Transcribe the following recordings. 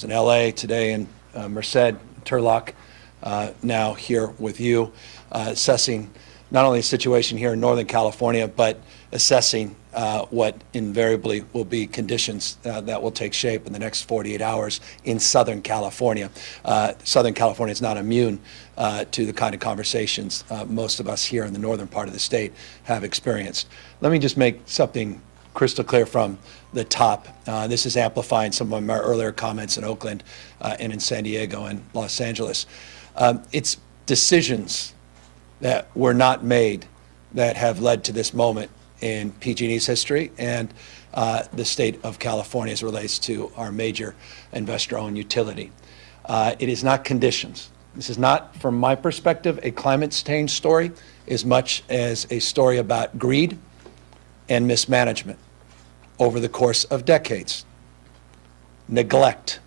was in LA today in Merced, Turlock, now here with you, assessing not only the situation here in Northern California, but assessing what invariably will be conditions that will take shape in the next 48 hours in Southern California. Southern California is not immune to the kind of conversations most of us here in the northern part of the state have experienced. Let me just make something crystal clear from the top. This is amplifying some of my earlier comments in Oakland and in San Diego and Los Angeles. It's decisions that were not made that have led to this moment in PG&E's history and the state of California as it relates to our major investor-owned utility. It is not conditions. This is not, from my perspective, a climate change story as much as a story about greed and mismanagement over the course of decades. Neglect,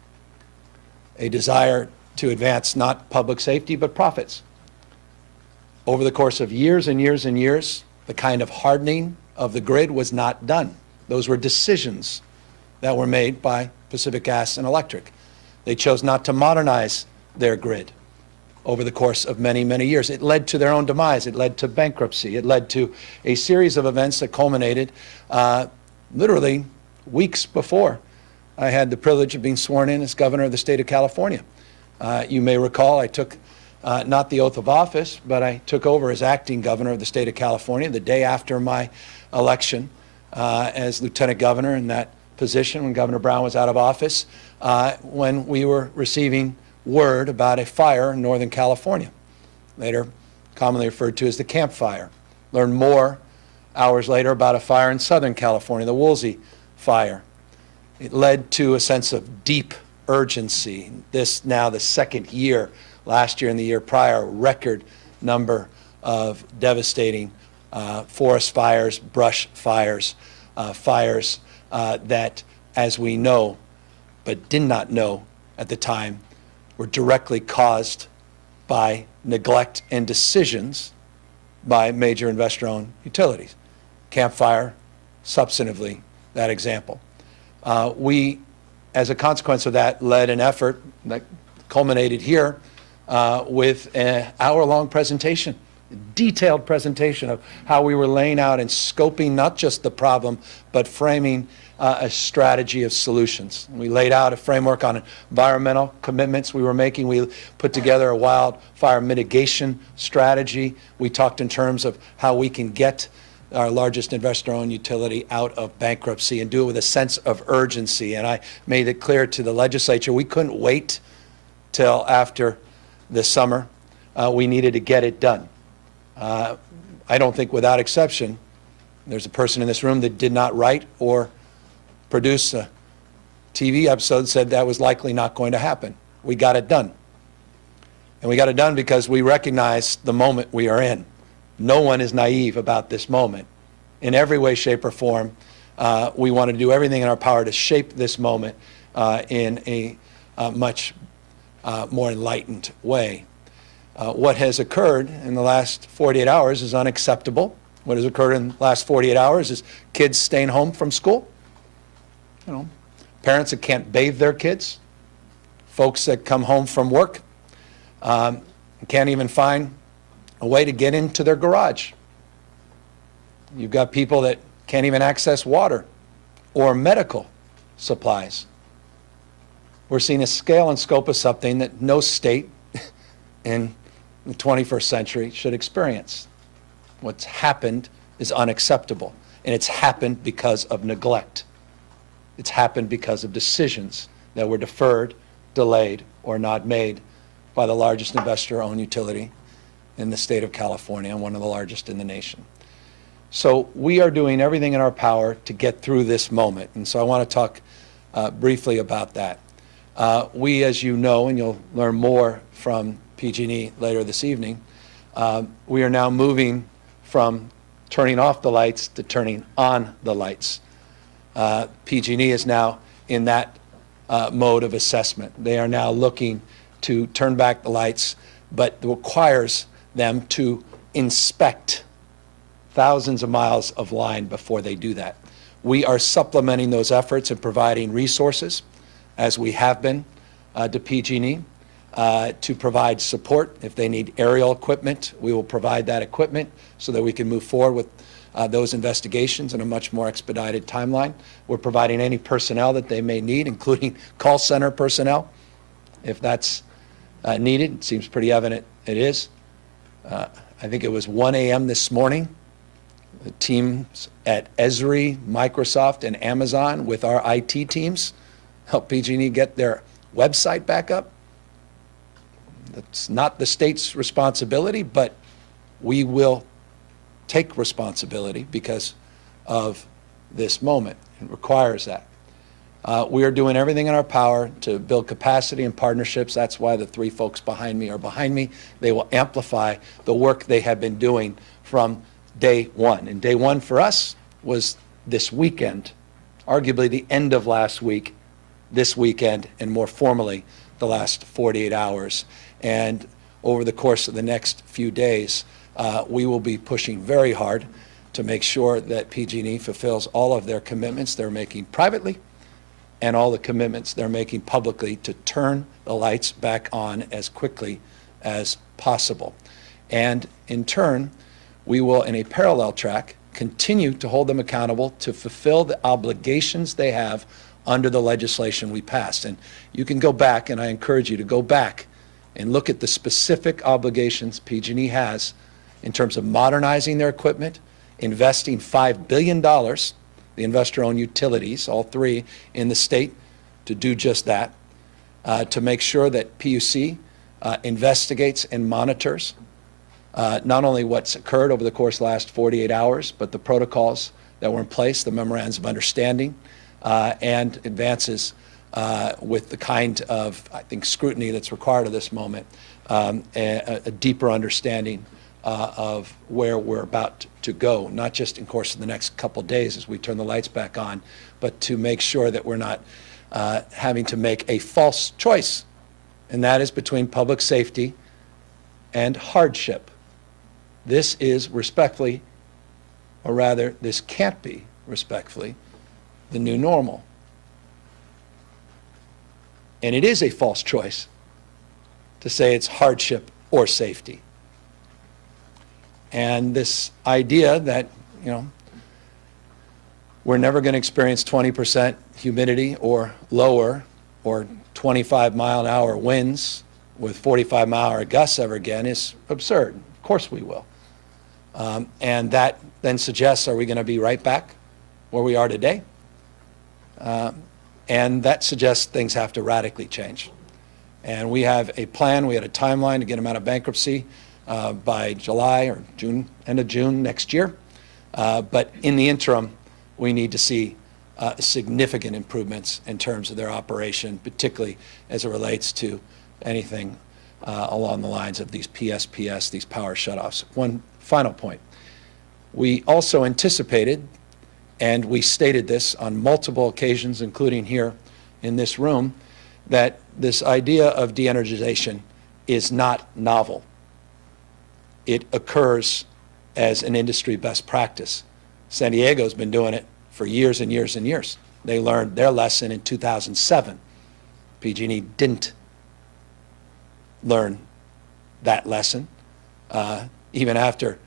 a desire to advance not public safety but profits. Over the course of years and years and years, the kind of hardening of the grid was not done. Those were decisions that were made by Pacific Gas and Electric. They chose not to modernize their grid over the course of many, many years. It led to their own demise. It led to bankruptcy. It led to a series of events that culminated literally weeks before I had the privilege of being sworn in as governor of the state of California. You may recall I took not the oath of office, but I took over as acting governor of the state of California the day after my election as lieutenant governor in that position when Governor Brown was out of office, when we were receiving word about a fire in Northern California, later commonly referred to as the Camp Fire. Learned more hours later about a fire in Southern California, the Woolsey Fire. It led to a sense of deep urgency. This now the second year, last year and the year prior, record number of devastating forest fires, brush fires, fires that, as we know, but did not know at the time, were directly caused by neglect and decisions by major investor-owned utilities. Camp Fire, substantively, that example. We, as a consequence of that, led an effort that culminated here with an hour-long presentation, a detailed presentation of how we were laying out and scoping not just the problem, but framing a strategy of solutions. We laid out a framework on environmental commitments we were making. We put together a wildfire mitigation strategy. We talked in terms of how we can get our largest investor-owned utility out of bankruptcy and do it with a sense of urgency. And I made it clear to the legislature we couldn't wait till after the summer. We needed to get it done. I don't think, without exception, there's a person in this room that did not write or produce a TV episode that said that was likely not going to happen. We got it done. And we got it done because we recognize the moment we are in. No one is naive about this moment. In every way, shape, or form, we want to do everything in our power to shape this moment in a much more enlightened way. What has occurred in the last 48 hours is unacceptable. What has occurred in the last 48 hours is kids staying home from school. You know, parents that can't bathe their kids, folks that come home from work, can't even find a way to get into their garage. You've got people that can't even access water or medical supplies. We're seeing a scale and scope of something that no state in the 21st century should experience. What's happened is unacceptable, and it's happened because of neglect. It's happened because of decisions that were deferred, delayed, or not made by the largest investor-owned utility in the state of California and one of the largest in the nation. So we are doing everything in our power to get through this moment. And so I want to talk briefly about that. We, as you know, and you'll learn more from PG&E later this evening, we are now moving from turning off the lights to turning on the lights. PG&E is now in that mode of assessment. They are now looking to turn back the lights, but it requires them to inspect thousands of miles of line before they do that. We are supplementing those efforts and providing resources, as we have been, to PG&E to provide support. If they need aerial equipment, we will provide that equipment so that we can move forward with those investigations in a much more expedited timeline. We're providing any personnel that they may need, including call center personnel, if that's needed. It seems pretty evident it is. I think it was 1 a.m. this morning. The teams at Esri, Microsoft, and Amazon with our IT teams helped PG&E get their website back up. That's not the state's responsibility, but we will take responsibility because of this moment. It requires that. We are doing everything in our power to build capacity and partnerships. That's why the three folks behind me are behind me. They will amplify the work they have been doing from day one. And day one for us was this weekend, arguably the end of last week, this weekend, and more formally the last 48 hours. And over the course of the next few days, we will be pushing very hard to make sure that PG&E fulfills all of their commitments they're making privately and all the commitments they're making publicly to turn the lights back on as quickly as possible. And in turn, we will, in a parallel track, continue to hold them accountable to fulfill the obligations they have under the legislation we passed. And you can go back, and I encourage you to go back and look at the specific obligations PG&E has in terms of modernizing their equipment, investing $5 billion, the investor-owned utilities, all three in the state, to do just that, to make sure that PUC investigates and monitors not only what's occurred over the course of the last 48 hours, but the protocols that were in place, the memorandums of understanding, and advances with the kind of, I think, scrutiny that's required of this moment, a deeper understanding of where we're about to go, not just in course of the next couple of days as we turn the lights back on, but to make sure that we're not having to make a false choice, and that is between public safety and hardship. This is respectfully, or rather, this can't be respectfully, the new normal. And it is a false choice to say it's hardship or safety. And this idea that, we're never going to experience 20% humidity or lower or 25-mile-an-hour winds with 45-mile-an-hour gusts ever again is absurd. Of course we will. And that then suggests, are we going to be right back where we are today? And that suggests things have to radically change. And we have a plan, we had a timeline to get them out of bankruptcy by July or June, end of June next year. But in the interim, we need to see significant improvements in terms of their operation, particularly as it relates to anything along the lines of these PSPS, these power shutoffs. One final point. We also anticipated, and we stated this on multiple occasions, including here in this room, that this idea of de-energization is not novel. It occurs as an industry best practice. San Diego's been doing it for years and years and years. They learned their lesson in 2007. PG&E didn't learn that lesson, even after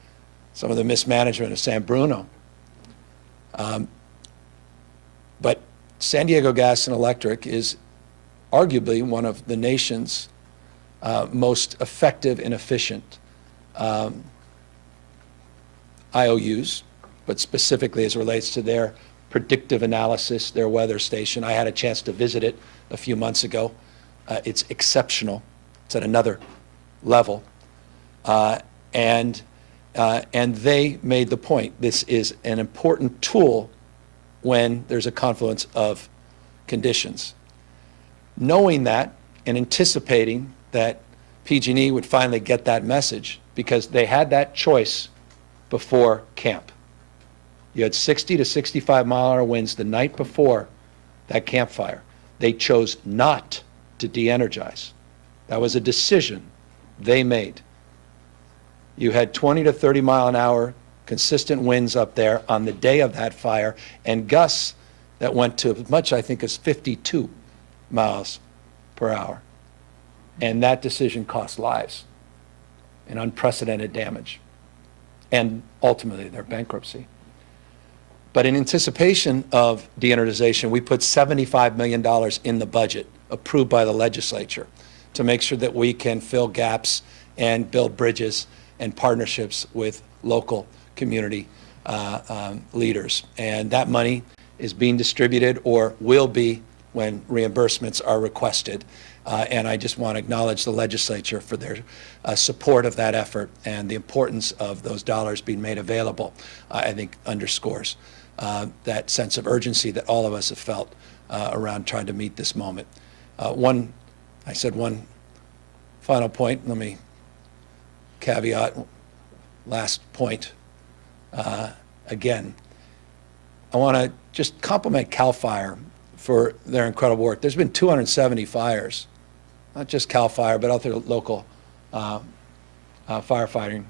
some of the mismanagement of San Bruno. But San Diego Gas and Electric is arguably one of the nation's most effective and efficient IOUs, but specifically as it relates to their predictive analysis, their weather station. I had a chance to visit it a few months ago. It's exceptional. It's at another level. And they made the point, this is an important tool when there's a confluence of conditions. Knowing that and anticipating that PG&E would finally get that message, because they had that choice before camp. You had 60 to 65-mile-an-hour winds the night before that campfire. They chose not to de-energize. That was a decision they made. You had 20 to 30-mile-an-hour consistent winds up there on the day of that fire, and gusts that went to as much, I think, as 52 miles per hour. And that decision cost lives and unprecedented damage, and ultimately their bankruptcy. But in anticipation of de-energization, we put $75 million in the budget approved by the legislature to make sure that we can fill gaps and build bridges and partnerships with local community leaders. And that money is being distributed, or will be when reimbursements are requested. And I just want to acknowledge the legislature for their support of that effort, and the importance of those dollars being made available, I think underscores that sense of urgency that all of us have felt around trying to meet this moment. One final point, let me caveat, last point. Again, I want to just compliment CAL FIRE for their incredible work. There's been 270 fires, not just CAL FIRE, but other local firefighting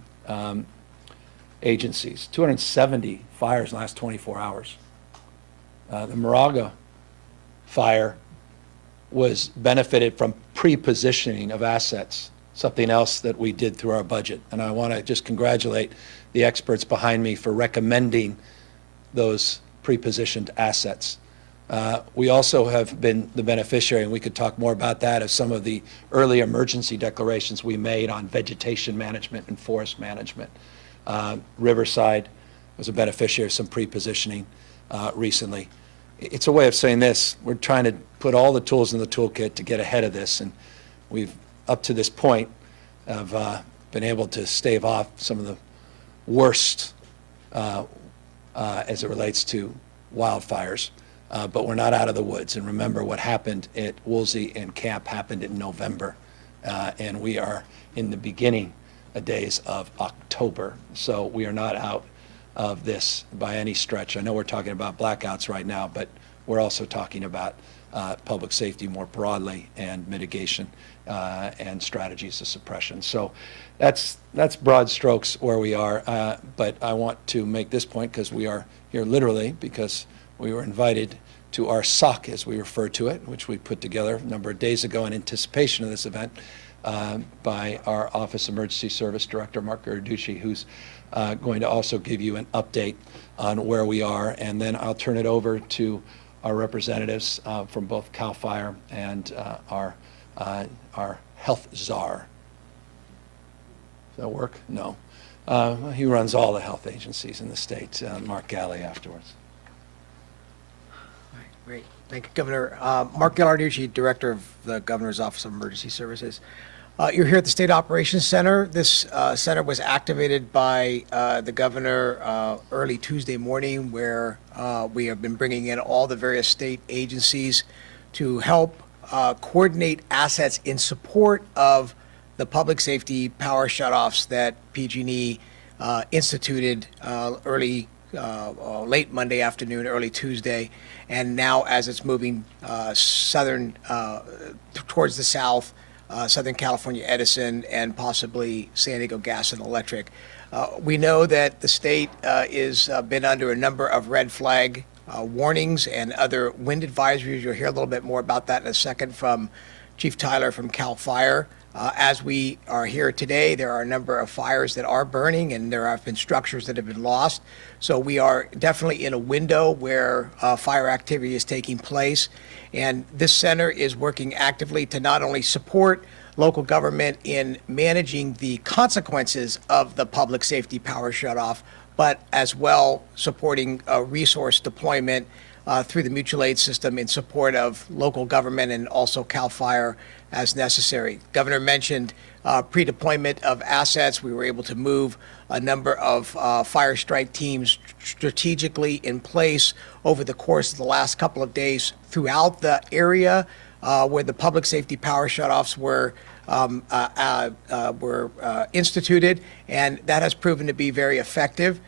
agencies. 270 fires in the last 24 hours. The Moraga fire was benefited from pre-positioning of assets, something else that we did through our budget. And I want to just congratulate the experts behind me for recommending those pre-positioned assets. We also have been the beneficiary, and we could talk more about that, of some of the early emergency declarations we made on vegetation management and forest management. Riverside was a beneficiary of some pre-positioning recently. It's a way of saying this: we're trying to put all the tools in the toolkit to get ahead of this, and we've, up to this point, have been able to stave off some of the worst as it relates to wildfires. But we're not out of the woods. And remember, what happened at Woolsey and Camp happened in November. And we are in the beginning days of October. So we are not out of this by any stretch. I know we're talking about blackouts right now, but we're also talking about public safety more broadly, and mitigation and strategies of suppression. So that's broad strokes where we are. But I want to make this point, because we are here literally because we were invited to our SOC, as we refer to it, which we put together a number of days ago in anticipation of this event, by our Office Emergency Service Director, Mark Garducci, who's going to also give you an update on where we are. And then I'll turn it over to our representatives from both CAL FIRE and our health czar. Does that work? No. He runs all the health agencies in the state, Mark Galley, afterwards. Great. Thank you, Governor. Mark Garducci, Director of the Governor's Office of Emergency Services. You're here at the State Operations Center. This center was activated by the Governor early Tuesday morning, where we have been bringing in all the various state agencies to help coordinate assets in support of the public safety power shutoffs that PG&E instituted late Monday afternoon, early Tuesday. And now, as it's moving towards the south, Southern California Edison, and possibly San Diego Gas and Electric. We know that the state is been under a number of red flag warnings and other wind advisories. You'll hear a little bit more about that in a second from Chief Tyler from CAL FIRE. As we are here today, there are a number of fires that are burning, and there have been structures that have been lost. So we are definitely in a window where fire activity is taking place. And this center is working actively to not only support local government in managing the consequences of the public safety power shutoff, but as well supporting resource deployment through the mutual aid system in support of local government and also CAL FIRE as necessary. Governor mentioned pre-deployment of assets. We were able to move a number of fire strike teams strategically in place over the course of the last couple of days throughout the area where the public safety power shutoffs were instituted, and that has proven to be very effective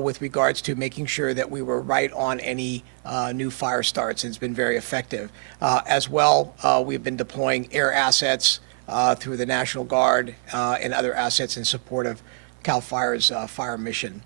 with regards to making sure that we were right on any new fire starts, and it's been very effective. As well, we've been deploying air assets through the National Guard and other assets in support of CAL FIRE's fire mission.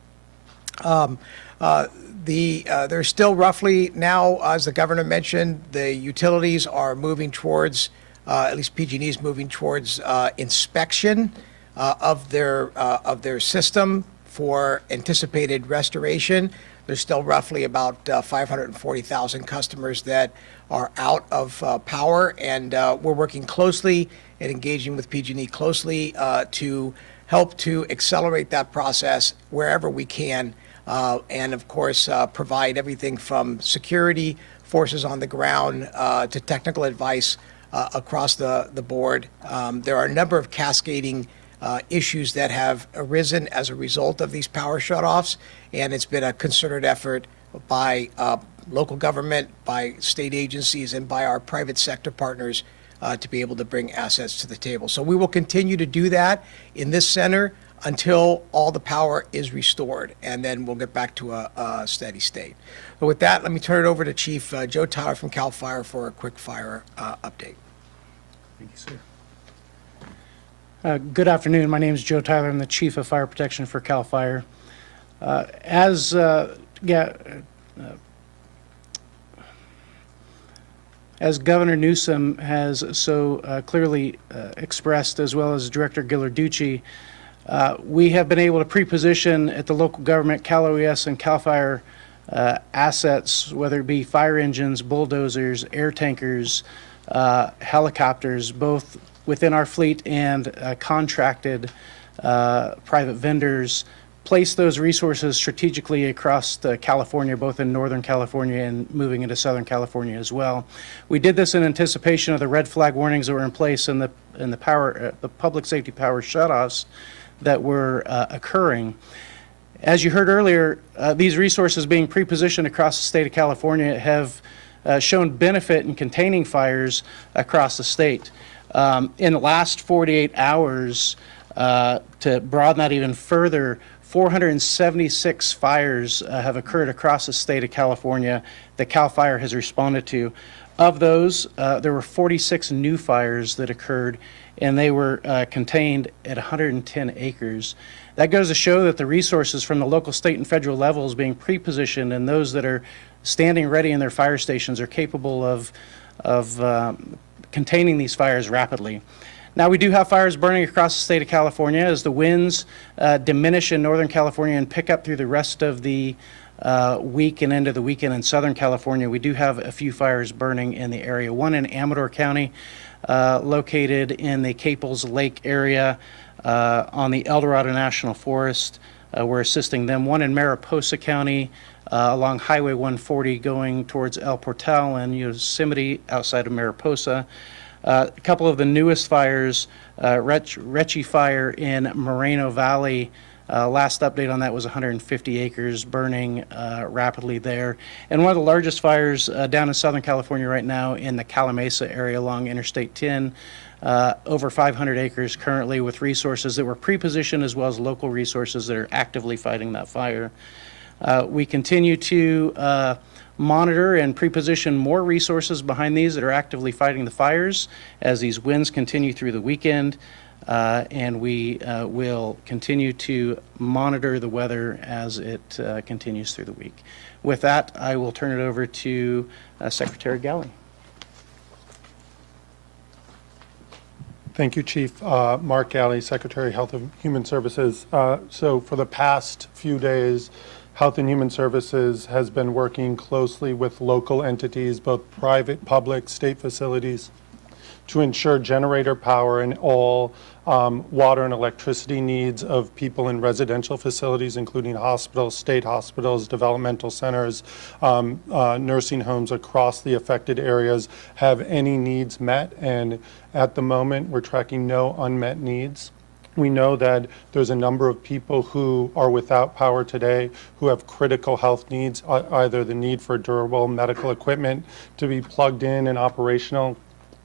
There's still roughly now, as the governor mentioned, the utilities are moving towards at least PG&E is moving towards inspection of their system for anticipated restoration. There's still roughly about 540,000 customers that are out of power, and we're working closely and engaging with PG&E closely to help to accelerate that process wherever we can, and of course provide everything from security forces on the ground to technical advice across the board. There are a number of cascading issues that have arisen as a result of these power shutoffs, and it's been a concerted effort by local government, by state agencies, and by our private sector partners to be able to bring assets to the table. So we will continue to do that in this center until all the power is restored, and then we'll get back to a steady state. But with that, let me turn it over to Chief Joe Tyler from CAL FIRE for a quick fire update. Thank you, sir. Good afternoon. My name is Joe Tyler. I'm the Chief of Fire Protection for CAL FIRE. As Governor Newsom has so clearly expressed, as well as Director Ghilarducci, we have been able to pre-position at the local government, Cal OES and CAL FIRE assets, whether it be fire engines, bulldozers, air tankers, helicopters, both within our fleet and contracted private vendors, place those resources strategically across California, both in Northern California and moving into Southern California as well. We did this in anticipation of the red flag warnings that were in place in the public safety power shutoffs that were occurring. As you heard earlier, these resources being pre-positioned across the state of California have shown benefit in containing fires across the state. In the last 48 hours, to broaden that even further, 476 fires have occurred across the state of California that CAL FIRE has responded to. Of those, there were 46 new fires that occurred, and they were contained at 110 acres. That goes to show that the resources from the local, state, and federal levels being pre-positioned, and those that are standing ready in their fire stations are capable of containing these fires rapidly. Now, we do have fires burning across the state of California as the winds diminish in Northern California and pick up through the rest of the week and into the weekend in Southern California. We do have a few fires burning in the area. One in Amador County, located in the Caples Lake area on the El Dorado National Forest. We're assisting them. One in Mariposa County, along Highway 140 going towards El Portal and Yosemite outside of Mariposa. A couple of the newest fires, Retchie Fire in Moreno Valley, last update on that was 150 acres burning rapidly there. And one of the largest fires down in Southern California right now in the Calamasa area along Interstate 10, over 500 acres currently, with resources that were pre-positioned as well as local resources that are actively fighting that fire. We continue to monitor and pre-position more resources behind these that are actively fighting the fires as these winds continue through the weekend, and we will continue to monitor the weather as it continues through the week. With that, I will turn it over to Secretary Galley. Thank you, Chief. Mark Galley, Secretary of Health and Human Services. So for the past few days, Health and Human Services has been working closely with local entities, both private, public, state facilities, to ensure generator power and all water and electricity needs of people in residential facilities, including hospitals, state hospitals, developmental centers, nursing homes across the affected areas have any needs met. And at the moment, we're tracking no unmet needs. We know that there's a number of people who are without power today who have critical health needs, either the need for durable medical equipment to be plugged in and operational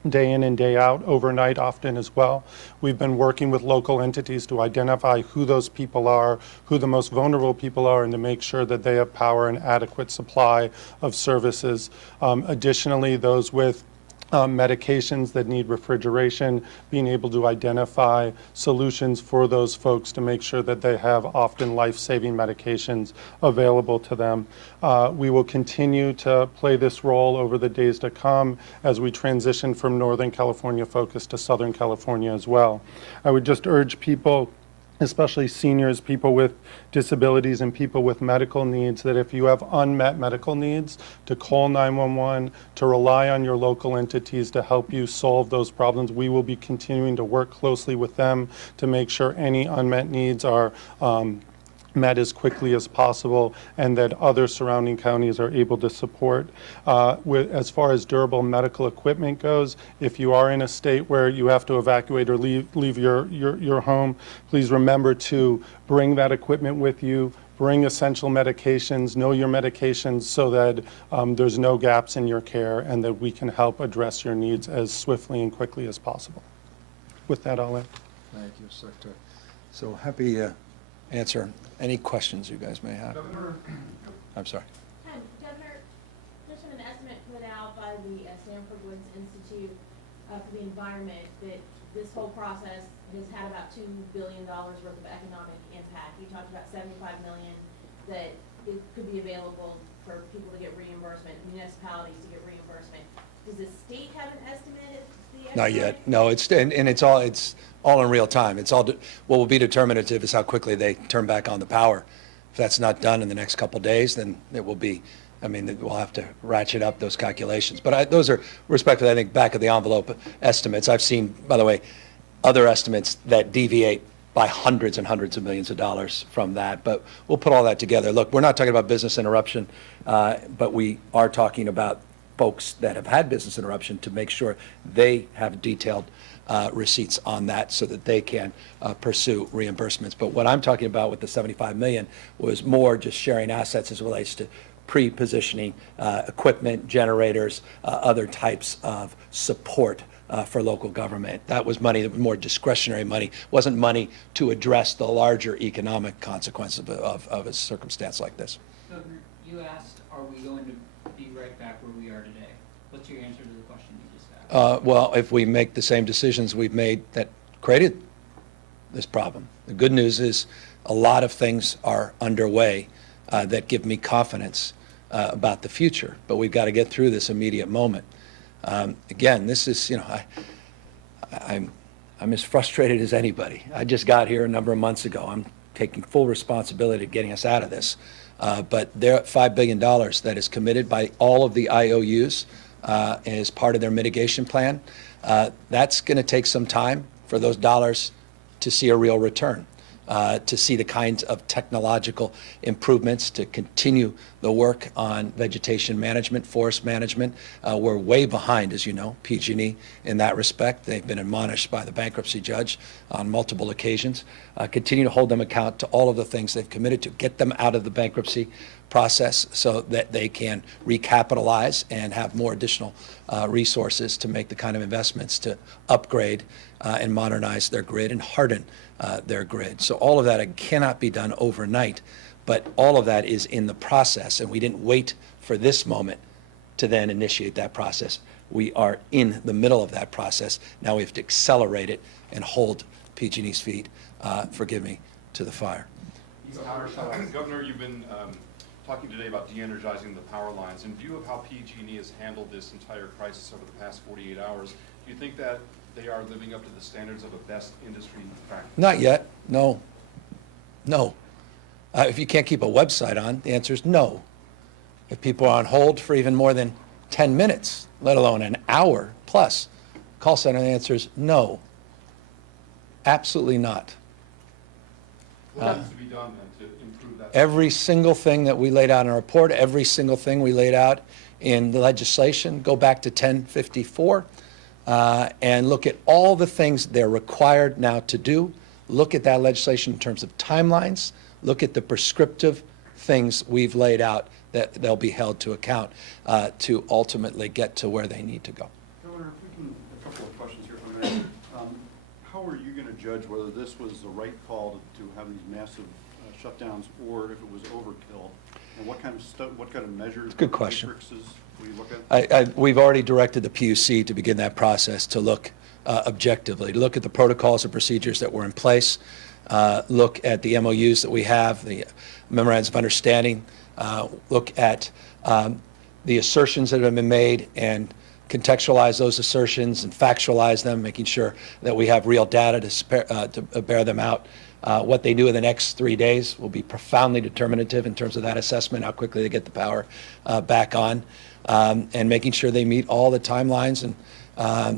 day in and day out, overnight often as well. We've been working with local entities to identify who those people are, who the most vulnerable people are, and to make sure that they have power and adequate supply of services. Additionally, those with medications that need refrigeration, being able to identify solutions for those folks to make sure that they have often life-saving medications available to them. We will continue to play this role over the days to come as we transition from Northern California focus to Southern California as well. I would just urge people, especially seniors, people with disabilities, and people with medical needs, that if you have unmet medical needs, to call 911, to rely on your local entities to help you solve those problems. We will be continuing to work closely with them to make sure any unmet needs are met as quickly as possible, and that other surrounding counties are able to support. As far as durable medical equipment goes, if you are in a state where you have to evacuate or leave your home, please remember to bring that equipment with you. Bring essential medications, know your medications, so that there's no gaps in your care and that we can help address your needs as swiftly and quickly as possible. With that, I'll end. Thank you, Secretary. So happy to answer any questions you guys may have. I'm sorry. Governor, there's been an estimate put out by the Stanford Woods Institute for the environment that this whole process has had about $2 billion worth of economic impact. You talked about $75 million that it could be available for people to get reimbursement, municipalities to get reimbursement. Does the state have an estimate of the Not economic? yet. No, it's all in real time. What will be determinative is how quickly they turn back on the power. If that's not done in the next couple days, then it will be, we'll have to ratchet up those calculations. But those are respectively, I think, back of the envelope estimates. I've seen, by the way, other estimates that deviate by hundreds and hundreds of millions of dollars from that. But we'll put all that together. Look, we're not talking about business interruption, but we are talking about folks that have had business interruption to make sure they have detailed receipts on that so that they can pursue reimbursements. But what I'm talking about with the $75 million was more just sharing assets as it relates to pre-positioning equipment, generators, other types of support for local government. That was money that was more discretionary money, wasn't money to address the larger economic consequences of a circumstance like this. Governor, you asked, are we going to be right back where we are today? What's your answer to the question you just asked? Well, if we make the same decisions we've made that created this problem. The good news is a lot of things are underway that give me confidence about the future, but we've got to get through this immediate moment. Again, this is, I'm as frustrated as anybody. I just got here a number of months ago. I'm taking full responsibility of getting us out of this. But there, $5 billion that is committed by all of the IOUs as part of their mitigation plan. That's going to take some time for those dollars to see a real return, to see the kinds of technological improvements, to continue the work on vegetation management, forest management. We're way behind, as you know, PG&E in that respect. They've been admonished by the bankruptcy judge on multiple occasions. Continue to hold them account to all of the things they've committed to, get them out of the bankruptcy process so that they can recapitalize and have more additional resources to make the kind of investments to upgrade and modernize their grid and harden their grid. So all of that cannot be done overnight, but all of that is in the process, and we didn't wait for this moment to then initiate that process. We are in the middle of that process. Now we have to accelerate it and hold PG&E's feet, forgive me, to the fire. Governor, you've been talking today about de-energizing the power lines. In view of how PG&E has handled this entire crisis over the past 48 hours, do you think that they are living up to the standards of a best industry practice? Not yet, no. No. If you can't keep a website on, the answer is no. If people are on hold for even more than 10 minutes, let alone an hour plus, call center, the answer is no. Absolutely not. What needs to be done then to improve that? Every single thing that we laid out in our report, every single thing we laid out in the legislation, go back to 1054 and look at all the things they're required now to do. Look at that legislation in terms of timelines. Look at the prescriptive things we've laid out that they'll be held to account to ultimately get to where they need to go. Governor, if we can, a couple of questions here from me. How are you going to judge whether this was the right call to have these massive shutdowns or if it was overkill? And what kind of stuff, what kind of measures? Good question. Matrices will you look at? We've already directed the PUC to begin that process to look objectively, to look at the protocols and procedures that were in place, look at the MOUs that we have, the memorandums of understanding, look at the assertions that have been made and contextualize those assertions and factualize them, making sure that we have real data to bear them out. What they do in the next 3 days will be profoundly determinative in terms of that assessment, how quickly they get the power back on, and making sure they meet all the timelines and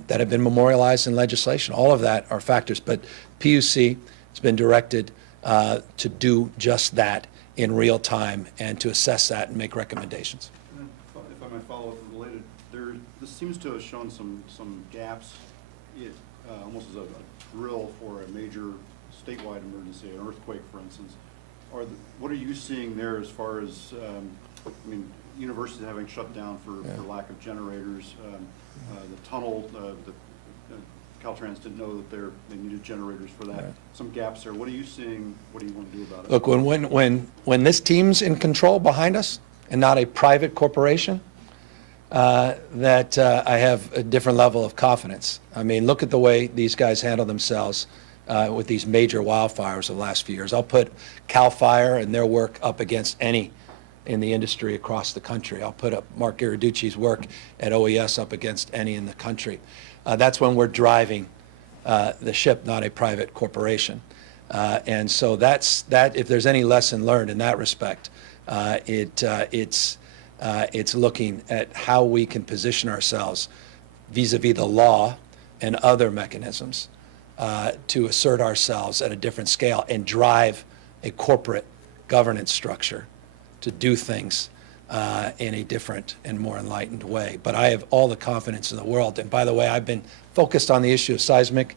that have been memorialized in legislation. All of that are factors, but PUC has been directed to do just that in real time and to assess that and make recommendations. And then if I might follow up related, this seems to have shown some gaps, almost as a drill for a major statewide emergency, an earthquake, for instance. What are you seeing there as far as, I mean, universities having shut down for lack of generators, the tunnel, the Caltrans didn't know that they needed generators for that. Right. Some gaps there. What are you seeing? What do you want to do about it? Look, when this team's in control behind us and not a private corporation, that I have a different level of confidence. I mean, look at the way these guys handle themselves with these major wildfires of the last few years. I'll put CAL FIRE and their work up against any in the industry across the country. I'll put up Mark Ghirarducci's work at OES up against any in the country. That's when we're driving the ship, not a private corporation. And so that's that. If there's any lesson learned in that respect, it's looking at how we can position ourselves vis-a-vis the law and other mechanisms to assert ourselves at a different scale and drive a corporate governance structure to do things in a different and more enlightened way. But I have all the confidence in the world. And by the way, I've been focused on the issue of seismic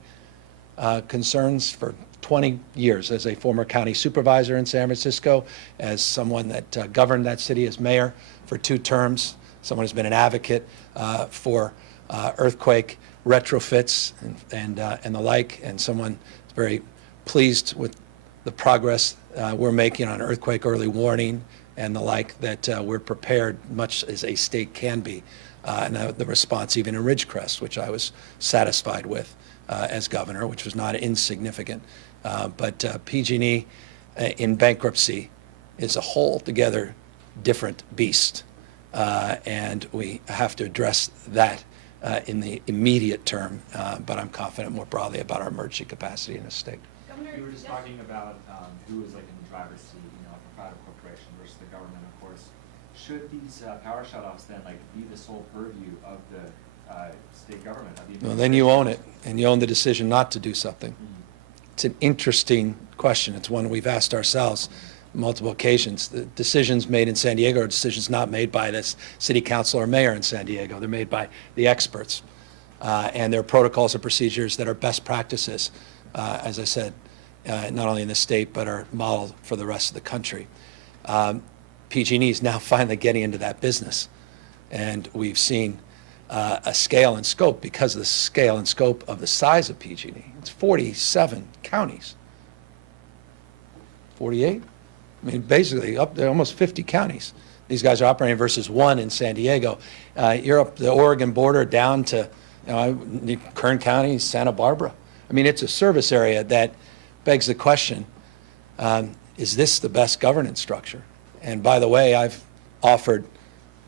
concerns for 20 years as a former county supervisor in San Francisco, as someone that governed that city as mayor for 2 terms, someone who's been an advocate for earthquake retrofits and the like, and someone who's very pleased with the progress we're making on earthquake early warning and the like, that we're prepared much as a state can be. And the response even in Ridgecrest, which I was satisfied with as governor, which was not insignificant. But PG&E in bankruptcy is a whole together different beast. And we have to address that in the immediate term, but I'm confident more broadly about our emergency capacity in the state. Governor, You were just talking about who is like in the driver's seat, you know, like a private corporation versus the government, of course. Should these power shutoffs then like be the sole purview of the state government? Well, then you own it, and you own the decision not to do something. It's an interesting question. It's one we've asked ourselves multiple occasions. The decisions made in San Diego are decisions not made by this city council or mayor in San Diego. They're made by the experts. And there are protocols and procedures that are best practices, as I said, not only in the state, but are modeled for the rest of the country. PG&E is now finally getting into that business. And we've seen a scale and scope because of the scale and scope of the size of PG&E. It's 47 counties. 48? I mean, basically up there, almost 50 counties. These guys are operating versus 1 in San Diego. You're up the Oregon border down to Kern County, Santa Barbara. I mean, it's a service area that begs the question, is this the best governance structure? And by the way, I've offered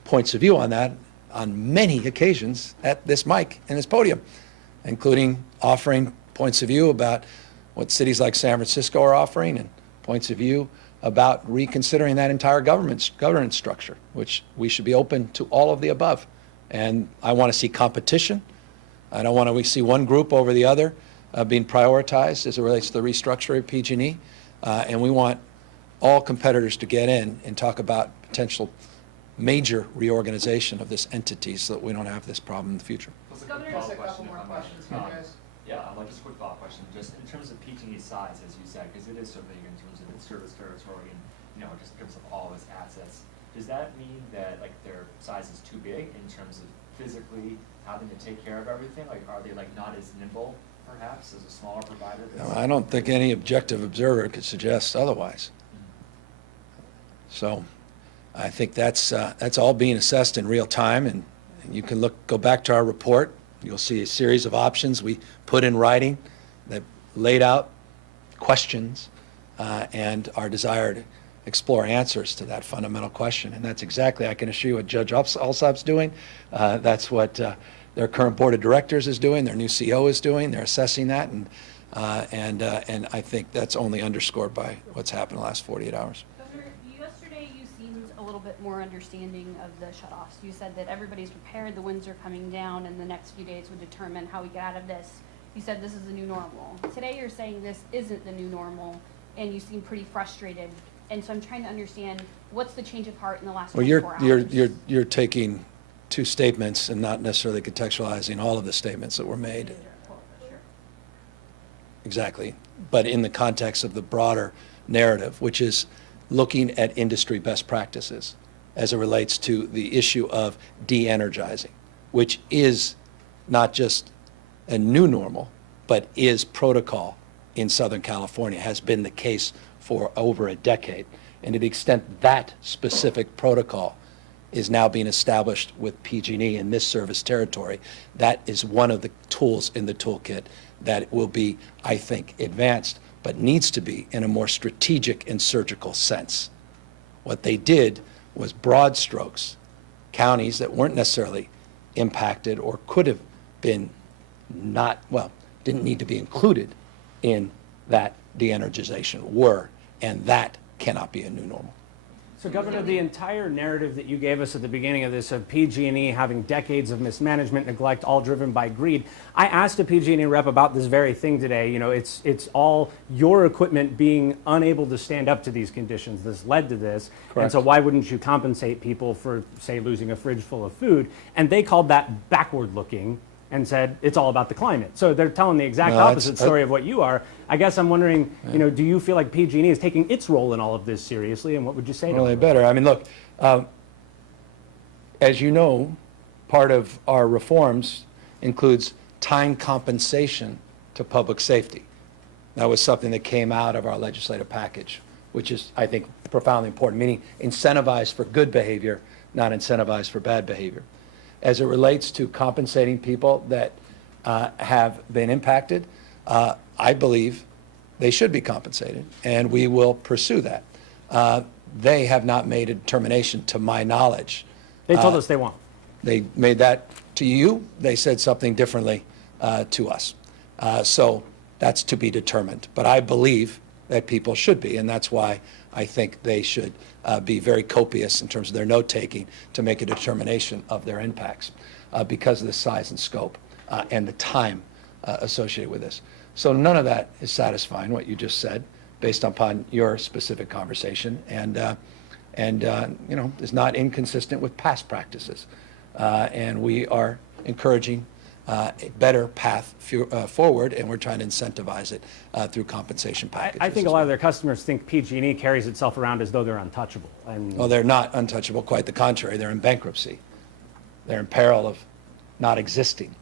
points of view on that on many occasions at this mic and this podium, including offering points of view about what cities like San Francisco are offering and points of view about reconsidering that entire governance structure, which we should be open to all of the above. And I want to see competition. I don't want to see one group over the other being prioritized as it relates to the restructuring of PG&E. And we want all competitors to get in and talk about potential major reorganization of this entity so that we don't have this problem in the future. Governor, Just a couple more questions for you guys. Yeah, just a quick follow-up question. Just in terms of PG&E's size, as you said, because it is so big in terms of its service territory and, you know, just in terms of all of its assets, does that mean that, like, their size is too big in terms of physically having to take care of everything? Like, are they, like, not as nimble, perhaps, as a smaller provider? I don't think any objective observer could suggest otherwise. So I think that's all being assessed in real time, and you can go back to our report. You'll see a series of options we put in writing that laid out questions and our desire to explore answers to that fundamental question. And that's exactly, I can assure you, what Judge Alsop's doing. That's what their current board of directors is doing, their new CO is doing. They're assessing that, and I think that's only underscored by what's happened in the last 48 hours. Governor, yesterday you seemed a little bit more understanding of the shutoffs. You said that everybody's prepared, the winds are coming down, and the next few days would determine how we get out of this. You said this is the new normal. Today you're saying this isn't the new normal, and you seem pretty frustrated. And so I'm trying to understand, what's the change of heart in the last 24 hours? You're taking two statements and not necessarily contextualizing all of the statements that were made. Sure. Exactly. But in the context of the broader narrative, which is looking at industry best practices as it relates to the issue of de-energizing, which is not just a new normal, but is protocol in Southern California, has been the case for over a decade. And to the extent that specific protocol is now being established with PG&E in this service territory, that is one of the tools in the toolkit that will be, I think, advanced, but needs to be in a more strategic and surgical sense. What they did was broad strokes. Counties that weren't necessarily impacted or could have been didn't need to be included in that de-energization were, and that cannot be a new normal. So, Governor, the entire narrative that you gave us at the beginning of this of PG&E having decades of mismanagement, neglect, all driven by greed, I asked a PG&E rep about this very thing today. You know, it's all your equipment being unable to stand up to these conditions. This led to this. Correct. And so why wouldn't you compensate people for, say, losing a fridge full of food? And they called that backward looking and said it's all about the climate. So they're telling the exact opposite story of what you are. I guess I'm wondering, you know, do you feel like PG&E is taking its role in all of this seriously, and what would you say to Well, they them? better. I mean, look, as you know, part of our reforms includes time compensation to public safety. That was something that came out of our legislative package, which is, I think, profoundly important, meaning incentivized for good behavior, not incentivized for bad behavior. As it relates to compensating people that have been impacted, I believe they should be compensated, and we will pursue that. They have not made a determination, to my knowledge. They told us they won't. They made that to you. They said something differently to us. So that's to be determined. But I believe that people should be, and that's why I think they should be very copious in terms of their note-taking to make a determination of their impacts because of the size and scope and the time associated with this. So none of that is satisfying, what you just said, based upon your specific conversation, and you know, is not inconsistent with past practices. And we are encouraging a better path forward, and we're trying to incentivize it through compensation packages. I think a lot of their customers think PG&E carries itself around as though they're untouchable. And Well, they're not untouchable, quite the contrary. They're in bankruptcy. They're in peril of not existing.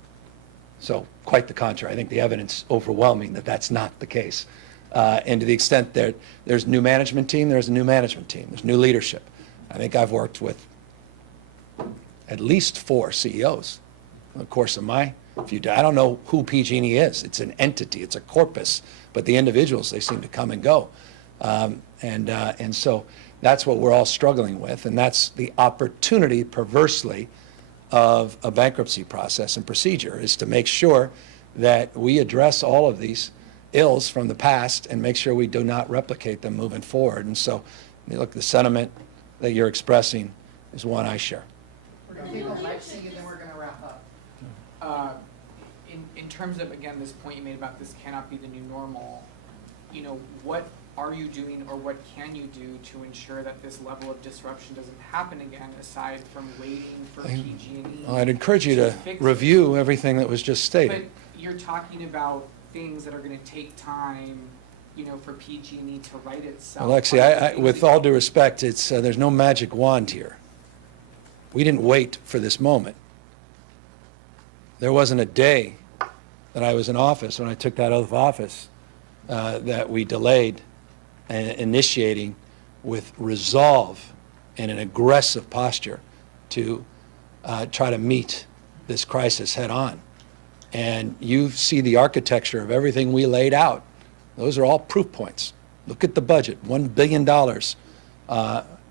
So quite the contrary. I think the evidence is overwhelming that that's not the case. And to the extent that there's a new management team, there's a new management team. There's new leadership. I think I've worked with at least 4 CEOs in the course of my few days. I don't know who PG&E is. It's an entity. It's a corpus. But the individuals, they seem to come and go. And so that's what we're all struggling with. And that's the opportunity, perversely, of a bankruptcy process and procedure, is to make sure that we address all of these ills from the past and make sure we do not replicate them moving forward. And so, look, the sentiment that you're expressing is one I share. We're going to take a legacy and then we're going to wrap up. In terms of, again, this point you made about this cannot be the new normal, you know, what are you doing or what can you do to ensure that this level of disruption doesn't happen again, aside from waiting for PG&E? I'd encourage you to review everything that was just stated. But you're talking about things that are going to take time, you know, for PG&E to right itself. Alexi, with all due respect, it's there's no magic wand here. We didn't wait for this moment. There wasn't a day that I was in office when I took that oath of office that we delayed initiating with resolve and an aggressive posture to try to meet this crisis head on. And you see the architecture of everything we laid out. Those are all proof points. Look at the budget, $1 billion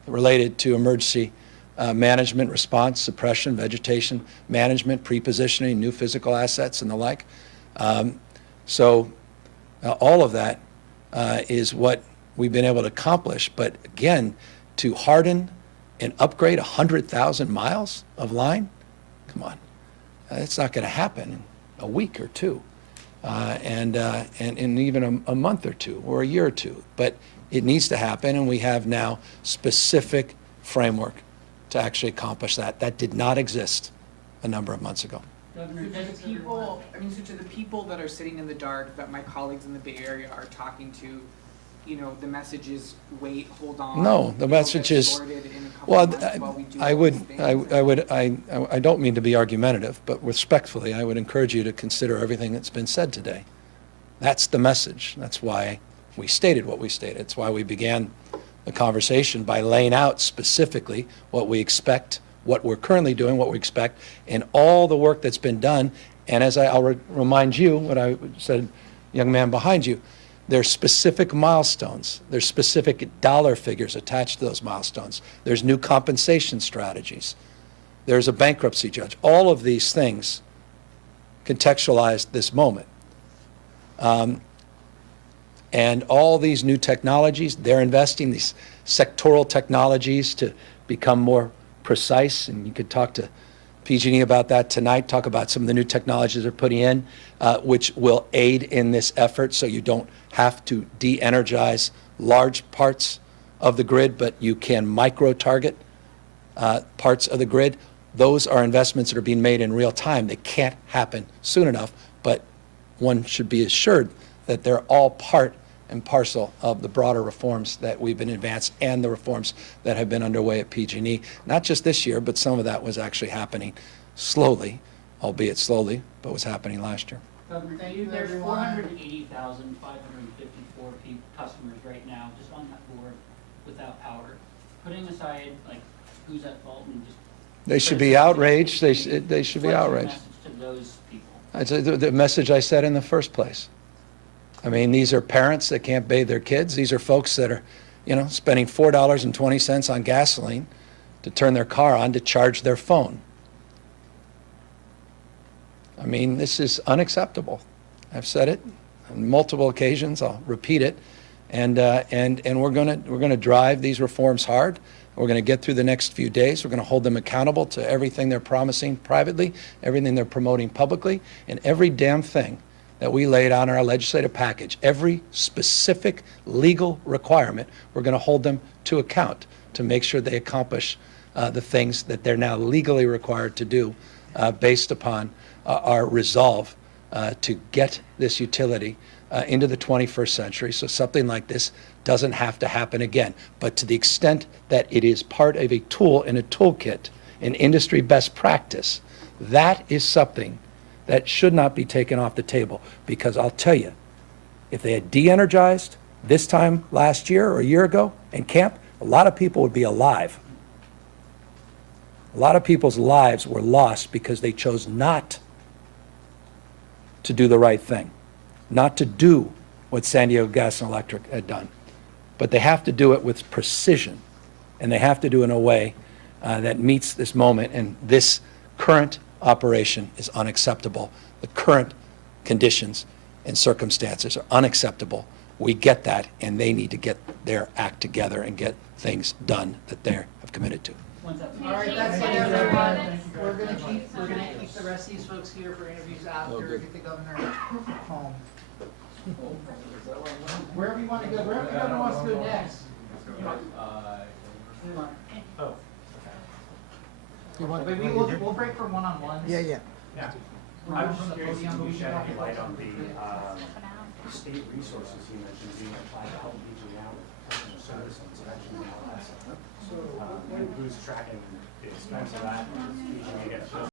related to emergency management, response, suppression, vegetation management, pre-positioning, new physical assets, and the like. So all of that is what we've been able to accomplish. But again, to harden and upgrade 100,000 miles of line, come on, it's not going to happen in a week or two, and even a month or two, or a year or two. But it needs to happen, and we have now specific framework to actually accomplish that. That did not exist a number of months ago. Governor, So to the people, I mean, so to the people that are sitting in the dark, that my colleagues in the Bay Area are talking to, you know, the message is wait, hold on. No, the it'll message get is, sorted in a couple well, months while we do I all would, these things. I don't mean to be argumentative, but respectfully, I would encourage you to consider everything that's been said today. That's the message. That's why we stated what we stated. It's why we began the conversation by laying out specifically what we expect, what we're currently doing, what we expect, and all the work that's been done. And as I'll remind you, what I said, young man behind you, there's specific milestones. There's specific dollar figures attached to those milestones. There's new compensation strategies. There's a bankruptcy judge. All of these things contextualize this moment. And all these new technologies, they're investing these sectoral technologies to become more precise. And you could talk to PG&E about that tonight, talk about some of the new technologies they're putting in, which will aid in this effort so you don't have to de-energize large parts of the grid, but you can micro-target parts of the grid. Those are investments that are being made in real time. They can't happen soon enough, but one should be assured that they're all part and parcel of the broader reforms that we've been advanced and the reforms that have been underway at PG&E. Not just this year, but some of that was actually happening slowly, albeit slowly, but was happening last year. Governor, there's 480,554 customers right now just on that board without power. Putting aside, like, who's at fault and just. They should be outraged. They should be outraged. What's your message to those people? It's the message I said in the first place. I mean, these are parents that can't bathe their kids. These are folks that are, you know, spending $4.20 on gasoline to turn their car on to charge their phone. I mean, this is unacceptable. I've said it on multiple occasions. I'll repeat it. And we're gonna drive these reforms hard. We're going to get through the next few days. We're going to hold them accountable to everything they're promising privately, everything they're promoting publicly, and every damn thing that we laid out in our legislative package. Every specific legal requirement, we're going to hold them to account to make sure they accomplish the things that they're now legally required to do based upon our resolve to get this utility into the 21st century, so something like this doesn't have to happen again. But to the extent that it is part of a tool in a toolkit, an industry best practice, that is something that should not be taken off the table. Because I'll tell you, if they had de-energized this time last year or a year ago in camp, a lot of people would be alive. A lot of people's lives were lost because they chose not to do the right thing, not to do what San Diego Gas and Electric had done. But they have to do it with precision, and they have to do it in a way that meets this moment. And this current operation is unacceptable. The current conditions and circumstances are unacceptable. We get that, and they need to get their act together and get things done that they have committed to. All right, that's it, everyone. We're gonna keep the rest of these folks here for interviews after, get the governor home. Wherever you wanna go, wherever the governor wants to go next. But we'll break for one-on-ones. Yeah. I was just curious if you shed any light on the state resources you mentioned being applied to help PG&E out with customer service and inspection and all that stuff. And who's tracking the expense of that? PG&E gets